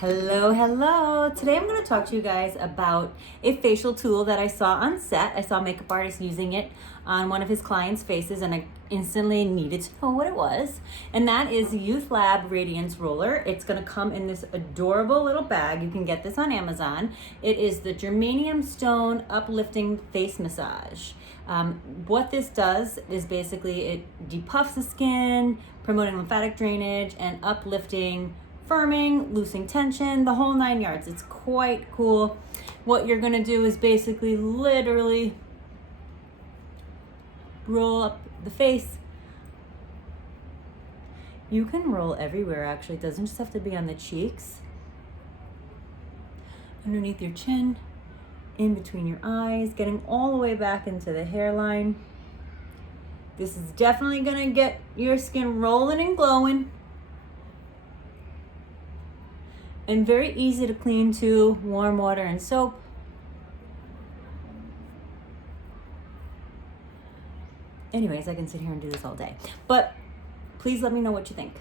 Hello, hello. Today I'm going to talk to you guys about a facial tool that I saw on set. I saw a makeup artist using it on one of his clients' faces and I instantly needed to know what it was. And that is the Youthlab Radiance Roller. It's going to come in this adorable little bag. You can get this on Amazon. It is the Germanium Stone Uplifting Face Massage. What this does is basically it depuffs the skin, promoting lymphatic drainage and uplifting, firming, loosening tension, the whole 9 yards. It's quite cool. What you're gonna do is basically literally roll up the face. You can roll everywhere actually. It doesn't just have to be on the cheeks. Underneath your chin, in between your eyes, getting all the way back into the hairline. This is definitely gonna get your skin rolling and glowing. And very easy to clean too, warm water and soap. Anyways, I can sit here and do this all day. But please let me know what you think.